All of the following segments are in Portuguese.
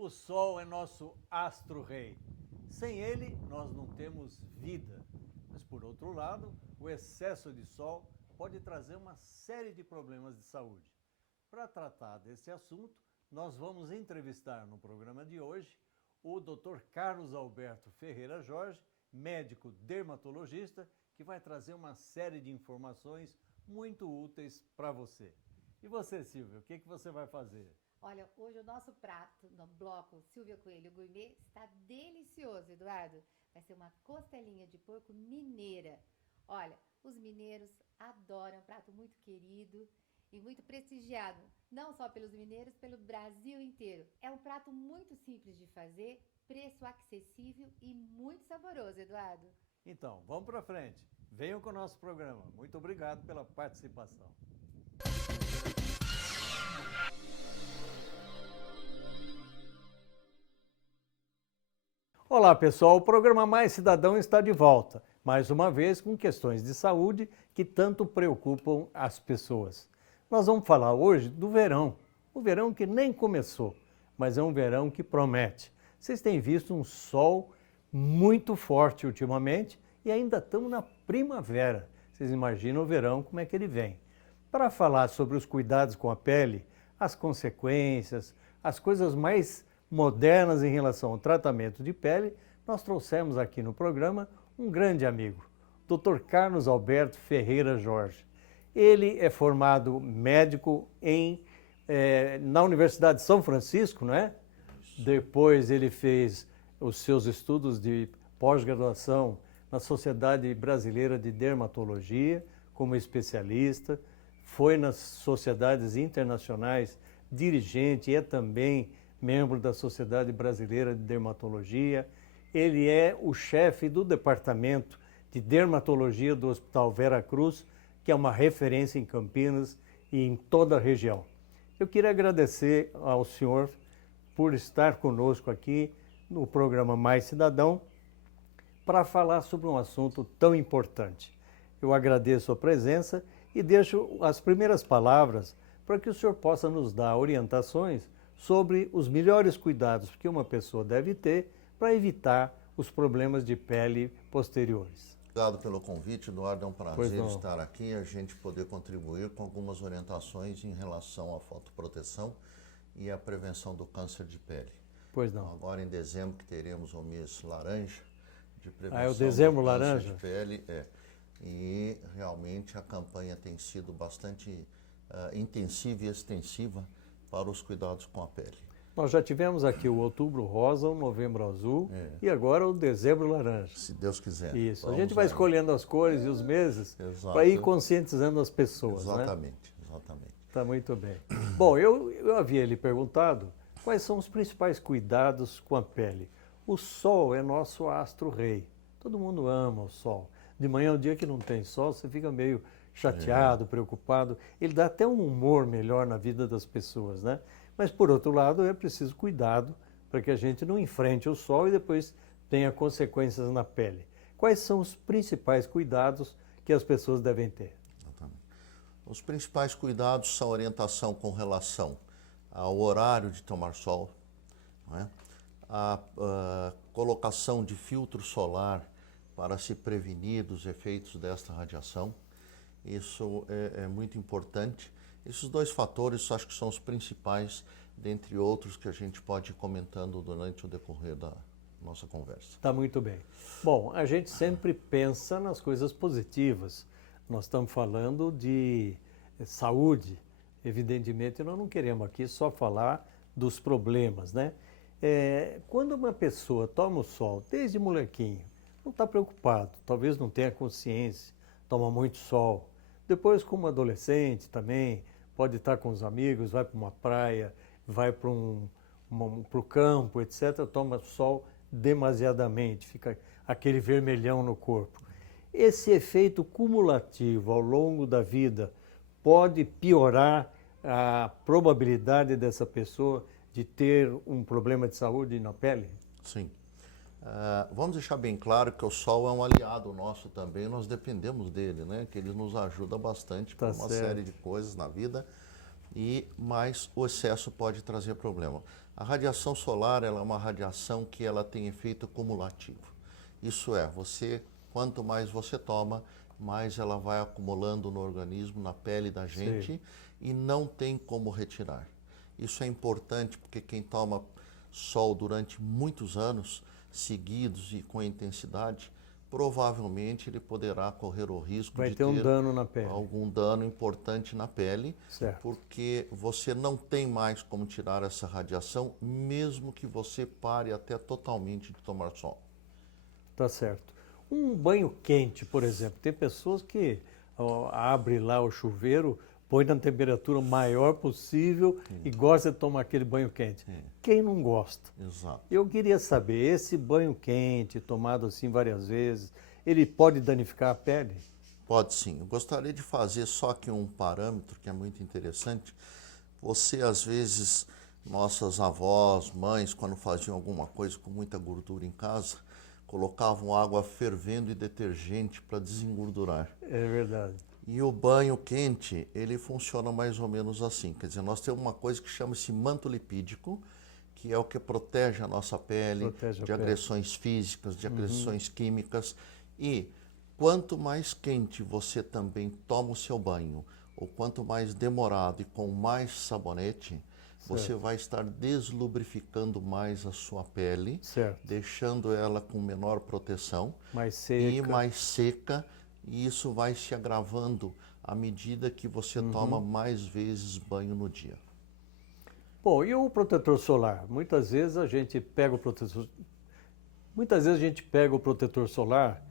O Sol é nosso astro-rei. Sem ele, nós não temos vida. Mas, por outro lado, o excesso de Sol pode trazer uma série de problemas de saúde. Para tratar desse assunto, nós vamos entrevistar no programa de hoje o Dr. Carlos Alberto Ferreira Jorge, médico dermatologista, que vai trazer uma série de informações muito úteis para você. E você, Silvia, o que você vai fazer? Olha, hoje o nosso prato no bloco Silvia Coelho Gourmet está delicioso, Eduardo. Vai ser uma costelinha de porco mineira. Olha, os mineiros adoram, um prato muito querido e muito prestigiado, não só pelos mineiros, pelo Brasil inteiro. É um prato muito simples de fazer, preço acessível e muito saboroso, Eduardo. Então, vamos para frente. Venham com o nosso programa. Muito obrigado pela participação. Olá, pessoal. O programa Mais Cidadão está de volta, mais uma vez com questões de saúde que tanto preocupam as pessoas. Nós vamos falar hoje do verão. O verão que nem começou, mas é um verão que promete. Vocês têm visto um sol muito forte ultimamente e ainda estamos na primavera. Vocês imaginam o verão, como é que ele vem. Para falar sobre os cuidados com a pele, as consequências, as coisas mais modernas em relação ao tratamento de pele, nós trouxemos aqui no programa um grande amigo, Dr. Carlos Alberto Ferreira Jorge. Ele é formado médico na Universidade de São Francisco, não é? Depois ele fez os seus estudos de pós-graduação na Sociedade Brasileira de Dermatologia, como especialista, foi nas sociedades internacionais dirigente e é também membro da Sociedade Brasileira de Dermatologia. Ele é o chefe do Departamento de Dermatologia do Hospital Vera Cruz, que é uma referência em Campinas e em toda a região. Eu queria agradecer ao senhor por estar conosco aqui no programa Mais Cidadão para falar sobre um assunto tão importante. Eu agradeço a presença e deixo as primeiras palavras para que o senhor possa nos dar orientações sobre os melhores cuidados que uma pessoa deve ter para evitar os problemas de pele posteriores. Obrigado pelo convite, Eduardo. É um prazer estar aqui e a gente poder contribuir com algumas orientações em relação à fotoproteção e à prevenção do câncer de pele. Pois não. Agora em dezembro que teremos o mês laranja de prevenção é o dezembro do laranja? câncer de pele. E realmente a campanha tem sido bastante intensiva e extensiva para os cuidados com a pele. Nós já tivemos aqui o outubro rosa, o novembro azul e agora o dezembro laranja. Se Deus quiser. Isso, a gente vai escolhendo as cores e os meses para ir conscientizando as pessoas. Exatamente, né? Exatamente. Tá muito bem. Bom, eu havia lhe perguntado quais são os principais cuidados com a pele. O sol é nosso astro-rei. Todo mundo ama o sol. De manhã, o dia que não tem sol, você fica meio chateado, preocupado. Ele dá até um humor melhor na vida das pessoas, né? Mas, por outro lado, é preciso cuidado para que a gente não enfrente o sol e depois tenha consequências na pele. Quais são os principais cuidados que as pessoas devem ter? Exatamente. Os principais cuidados são a orientação com relação ao horário de tomar sol, não é? A colocação de filtro solar para se prevenir dos efeitos desta radiação. Isso é muito importante. Esses dois fatores acho que são os principais, dentre outros que a gente pode ir comentando durante o decorrer da nossa conversa. Tá muito bem. Bom, a gente sempre pensa nas coisas positivas. Nós estamos falando de saúde. Evidentemente, nós não queremos aqui só falar dos problemas, né? Quando uma pessoa toma o sol desde molequinho, não está preocupado, talvez não tenha consciência, toma muito sol. Depois, como adolescente também, pode estar com os amigos, vai para uma praia, vai para o campo, etc., toma sol demasiadamente, fica aquele vermelhão no corpo. Esse efeito cumulativo ao longo da vida pode piorar a probabilidade dessa pessoa de ter um problema de saúde na pele? Sim. Vamos deixar bem claro que o sol é um aliado nosso também, nós dependemos dele, né? Que ele nos ajuda bastante com uma série de coisas na vida, mas o excesso pode trazer problema. A radiação solar ela é uma radiação que ela tem efeito cumulativo. Isso é, quanto mais você toma, mais ela vai acumulando no organismo, na pele da gente, Sim. e não tem como retirar. Isso é importante porque quem toma sol durante muitos anos seguidos e com intensidade, provavelmente ele poderá correr o risco Vai de ter um ter dano na pele. algum dano importante na pele, Certo. porque você não tem mais como tirar essa radiação, mesmo que você pare até totalmente de tomar sol. Tá certo. Um banho quente, por exemplo, tem pessoas que abre lá o chuveiro, põe na temperatura maior possível e gosta de tomar aquele banho quente. Quem não gosta? Exato. Eu queria saber, esse banho quente, tomado assim várias vezes, ele pode danificar a pele? Pode sim. Eu gostaria de fazer só aqui um parâmetro que é muito interessante. Você, às vezes, nossas avós, mães, quando faziam alguma coisa com muita gordura em casa, colocavam água fervendo e detergente para desengordurar. É verdade. E o banho quente, ele funciona mais ou menos assim. Quer dizer, nós temos uma coisa que chama-se manto lipídico, que é o que protege a nossa pele Protege a de pele. agressões físicas, de agressões químicas. E quanto mais quente você também toma o seu banho, ou quanto mais demorado e com mais sabonete, você vai estar deslubrificando mais a sua pele, Certo. deixando ela com menor proteção Mais e seca. mais seca, e isso vai se agravando à medida que você toma mais vezes banho no dia. Bom, e o protetor solar? Muitas vezes a gente pega o protetor solar,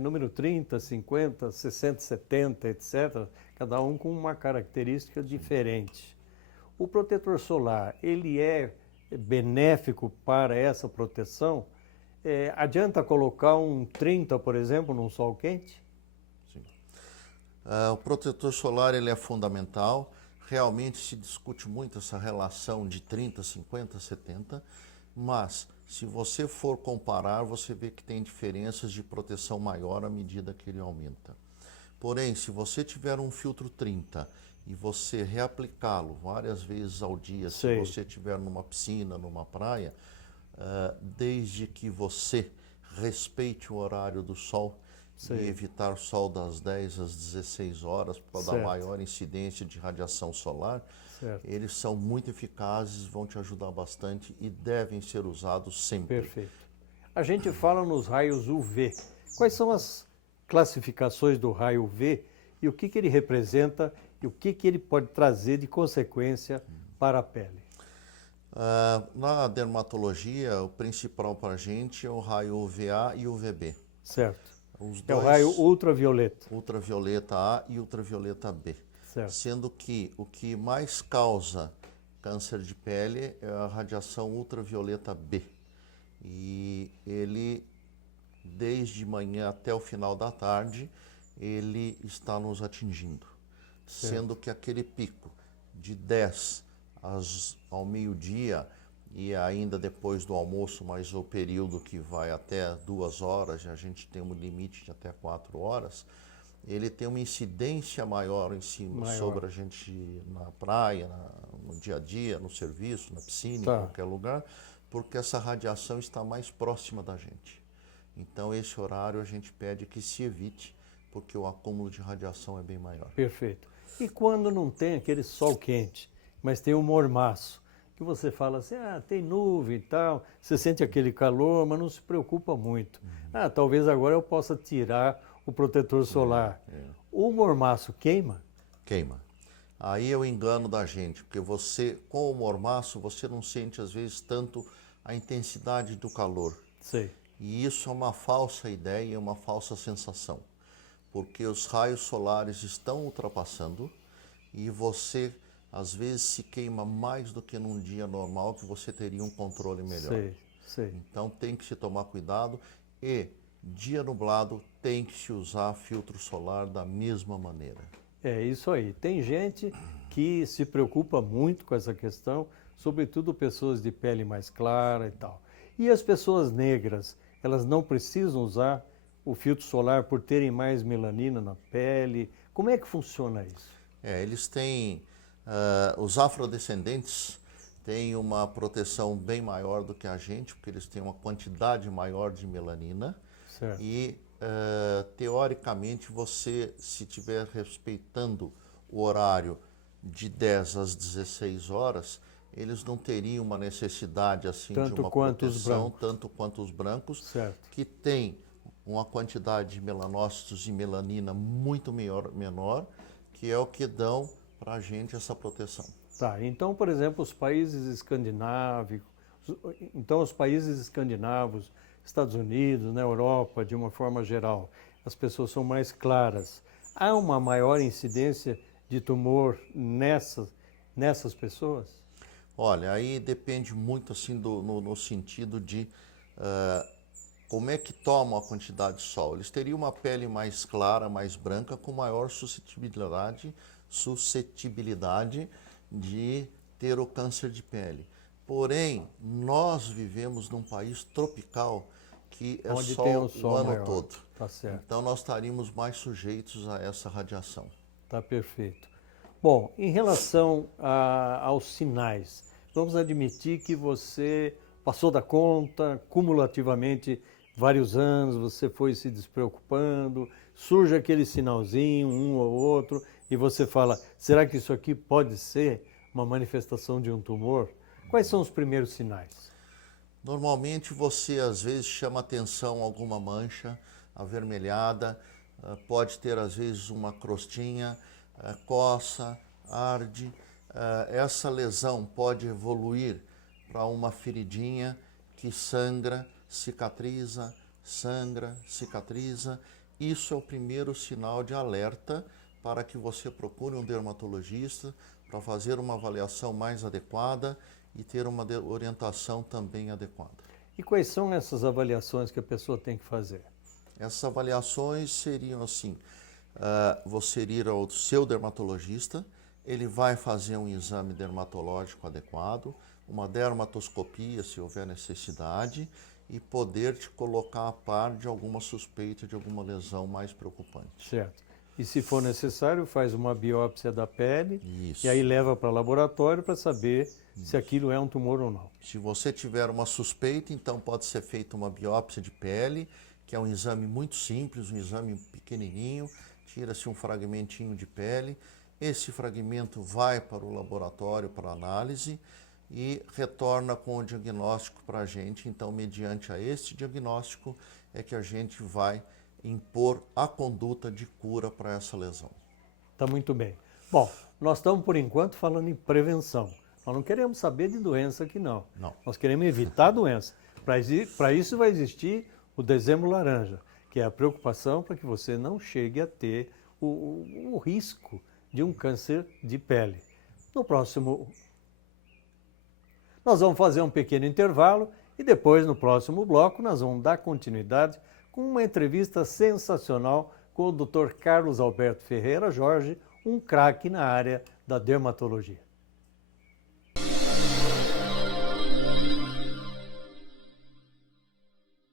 número 30, 50, 60, 70, etc., cada um com uma característica diferente. O protetor solar, ele é benéfico para essa proteção? Adianta colocar um 30, por exemplo, num sol quente? O protetor solar ele é fundamental. Realmente se discute muito essa relação de 30, 50, 70, mas se você for comparar, você vê que tem diferenças de proteção maior à medida que ele aumenta. Porém, se você tiver um filtro 30 e você reaplicá-lo várias vezes ao dia, se você estiver numa piscina, numa praia, desde que você respeite o horário do sol, e evitar o sol das 10 às 16 horas para dar maior incidência de radiação solar, eles são muito eficazes, vão te ajudar bastante e devem ser usados sempre. Perfeito. A gente fala nos raios UV. Quais são as classificações do raio UV e o que ele representa e o que ele pode trazer de consequência para a pele? Na dermatologia, o principal para a gente é o raio UVA e UVB. Certo. Os É o dois, raio ultravioleta. ultravioleta A e ultravioleta B. Certo. Sendo que o que mais causa câncer de pele é a radiação ultravioleta B. E ele, desde manhã até o final da tarde, ele está nos atingindo. Sendo que aquele pico de 10 ao meio-dia e ainda depois do almoço, mais o período que vai até 2 horas, a gente tem um limite de até 4 horas, ele tem uma incidência maior em cima sobre a gente na praia, no dia a dia, no serviço, na piscina, em qualquer lugar, porque essa radiação está mais próxima da gente. Então esse horário a gente pede que se evite, porque o acúmulo de radiação é bem maior. Perfeito. E quando não tem aquele sol quente, mas tem um mormaço, que você fala assim, tem nuvem e tal, você sente aquele calor, mas não se preocupa muito. Talvez agora eu possa tirar o protetor solar. O mormaço queima? Queima. Aí é o engano da gente, porque você, com o mormaço, você não sente às vezes tanto a intensidade do calor. E isso é uma falsa ideia, uma falsa sensação, porque os raios solares estão ultrapassando e você às vezes se queima mais do que num dia normal, que você teria um controle melhor. Então tem que se tomar cuidado e dia nublado tem que se usar filtro solar da mesma maneira. É isso aí. Tem gente que se preocupa muito com essa questão, sobretudo pessoas de pele mais clara e tal. E as pessoas negras, elas não precisam usar o filtro solar por terem mais melanina na pele? Como é que funciona isso? Eles têm... os afrodescendentes têm uma proteção bem maior do que a gente, porque eles têm uma quantidade maior de melanina. Certo. E, teoricamente, você, se estiver respeitando o horário de 10 às 16 horas, eles não teriam uma necessidade assim Tanto de uma quanto os proteção, brancos. tanto quanto os brancos, Certo. que têm uma quantidade de melanócitos e melanina muito menor, que é o que dão para a gente essa proteção. Tá, então, por exemplo, os países escandinavos, Estados Unidos, na Europa, de uma forma geral, as pessoas são mais claras. Há uma maior incidência de tumor nessas pessoas? Olha, aí depende muito assim no sentido de como é que tomam a quantidade de sol. Eles teriam uma pele mais clara, mais branca, com maior suscetibilidade de ter o câncer de pele. Porém, nós vivemos num país tropical que é Onde sol, tem um sol o ano maior. todo. Tá certo. Então nós estaríamos mais sujeitos a essa radiação. Tá perfeito. Bom, em relação aos sinais, vamos admitir que você passou da conta, cumulativamente vários anos, você foi se despreocupando, surge aquele sinalzinho, um ou outro, e você fala, será que isso aqui pode ser uma manifestação de um tumor? Quais são os primeiros sinais? Normalmente você às vezes chama atenção alguma mancha avermelhada, pode ter às vezes uma crostinha, coça, arde. Essa lesão pode evoluir para uma feridinha que sangra, cicatriza, sangra, cicatriza. Isso é o primeiro sinal de alerta para que você procure um dermatologista para fazer uma avaliação mais adequada e ter uma orientação também adequada. E quais são essas avaliações que a pessoa tem que fazer? Essas avaliações seriam assim, você ir ao seu dermatologista, ele vai fazer um exame dermatológico adequado, uma dermatoscopia se houver necessidade e poder te colocar a par de alguma suspeita de alguma lesão mais preocupante. Certo. E se for necessário, faz uma biópsia da pele. Isso. E aí leva para o laboratório para saber se aquilo é um tumor ou não. Se você tiver uma suspeita, então pode ser feita uma biópsia de pele, que é um exame muito simples, um exame pequenininho, tira-se um fragmentinho de pele, esse fragmento vai para o laboratório para análise e retorna com o diagnóstico para a gente. Então, mediante a este diagnóstico, é que a gente vai impor a conduta de cura para essa lesão. Tá muito bem. Bom, nós estamos, por enquanto, falando em prevenção. Nós não queremos saber de doença aqui, não. Não. Nós queremos evitar a doença. Para isso vai existir o dezembro laranja, que é a preocupação para que você não chegue a ter o risco de um câncer de pele. Nós vamos fazer um pequeno intervalo e depois, no próximo bloco, nós vamos dar continuidade com uma entrevista sensacional com o Dr. Carlos Alberto Ferreira Jorge, um craque na área da dermatologia.